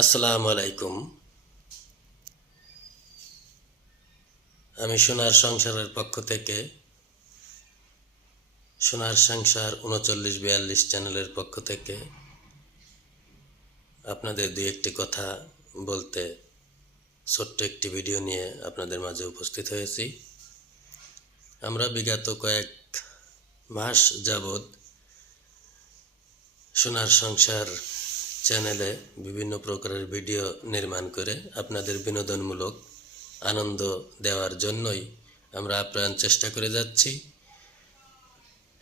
আসসালামু আলাইকুম। আমি সোনার সংসারের পক্ষ থেকে সোনার সংসার উনচল্লিশ বিয়াল্লিশ চ্যানেলের পক্ষ থেকে আপনাদের দুই একটি কথা বলতে ছোট্ট একটি ভিডিও নিয়ে আপনাদের মাঝে উপস্থিত হয়েছি। আমরা বিগত কয়েক মাস যাবৎ সোনার সংসার চ্যানেলে বিভিন্ন প্রকারের ভিডিও নির্মাণ করে আপনাদের বিনোদনমূলক আনন্দ দেওয়ার জন্যই আমরা আপ্রাণ চেষ্টা করে যাচ্ছি।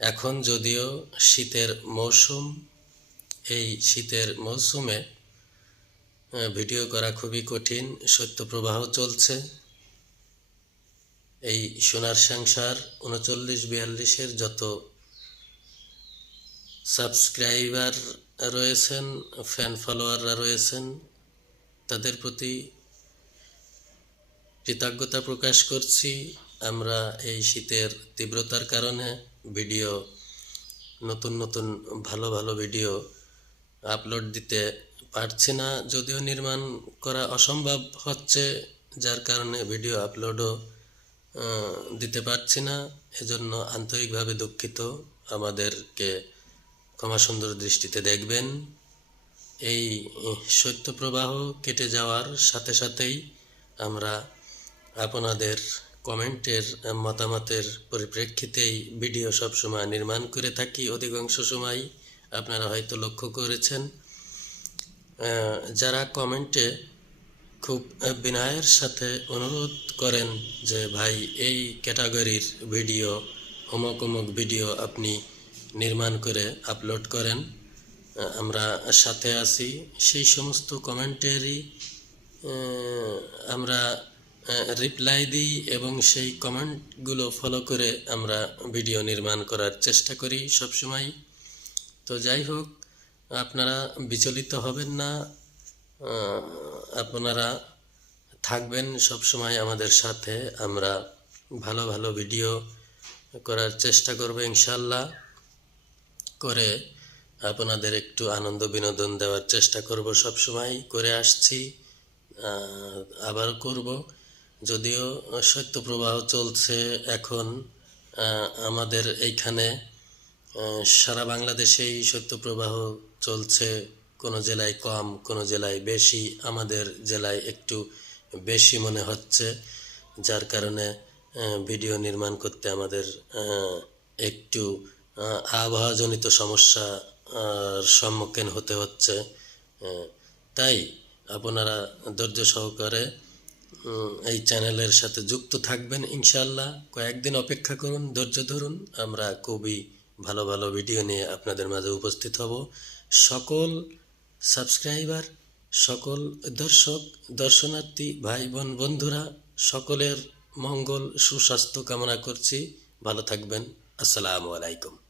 এখন যদিও শীতের মৌসুম, এই শীতের মৌসুমে ভিডিও করা খুবই কঠিন শৈত্যপ্রবাহ চলছে। এই সোনার সংসার উনচল্লিশ বিয়াল্লিশের যত সাবস্ক্রাইবার রয়েছেন ফ্যান ফলোয়াররা রয়েছেন, তাদের প্রতি কৃতজ্ঞতা প্রকাশ করছি। আমরা এই শীতের তীব্রতার কারণে ভিডিও নতুন নতুন ভালো ভালো ভিডিও আপলোড দিতে পারছি না। যদিও নির্মাণ করা অসম্ভব হচ্ছে, যার কারণে ভিডিও আপলোডও দিতে পারছি না। এজন্য আন্তরিকভাবে দুঃখিত। আমাদেরকে ক্ষমা সুন্দর দৃষ্টিতে দেখবেন, এই শৈত্যপ্রবাহ কেটে যাওয়ার সাথে সাথেই আমরা আপনাদের কমেন্টের মতামতের পরিপ্রেক্ষিতেই ভিডিও সবসময় নির্মাণ করে থাকি। অধিকাংশ সময় আপনারা হয়তো লক্ষ্য করেছেন যারা কমেন্টে খুব বিনয়ের সাথে অনুরোধ করেন যে, ভাই, এই ক্যাটাগরির ভিডিও, অমুক অমুক ভিডিও আপনি নির্মাণ করে আপলোড করেন। আমরা সাথে আছি। সেই সমস্ত কমেন্টেরই আমরা রিপ্লাই দিই এবং সেই কমেন্টগুলো ফলো করে আমরা ভিডিও নির্মাণ করার চেষ্টা করি সবসময়। তো যাই হোক, আপনারা বিচলিত হবেন না। আপনারা থাকবেন সব সময় আমাদের সাথে। আমরা ভালো ভালো ভিডিও করার চেষ্টা করব ইনশাল্লাহ করে আপনাদের একটু আনন্দ বিনোদন দেওয়ার চেষ্টা করব সব সময় করে আসছি আবার করব। যদিও শৈত্যপ্রবাহ চলছে এখন আমাদের এইখানে সারা বাংলাদেশেই শৈত্যপ্রবাহ চলছে, কোনো জেলায় কম, কোনো জেলায় বেশি, আমাদের জেলায় একটু বেশি মনে হচ্ছে, যার কারণে ভিডিও নির্মাণ করতে আমাদের একটু আবহাওয়াজনিত সমস্যা সম্মুখীন হতে হচ্ছে। তাই আপনারা ধৈর্য সহকারে এই চ্যানেলের সাথে যুক্ত থাকবেন ইনশাল্লাহ কয়েকদিন অপেক্ষা করুন, ধৈর্য ধরুন। আমরা খুবই ভালো ভালো ভিডিও নিয়ে আপনাদের মাঝে উপস্থিত হব। সকল সাবস্ক্রাইবার, সকল দর্শক, দর্শনার্থী ভাই বোন বন্ধুরা, সকলের মঙ্গল, সুস্বাস্থ্য কামনা করছি। ভালো থাকবেন। আসসালামু আলাইকুম।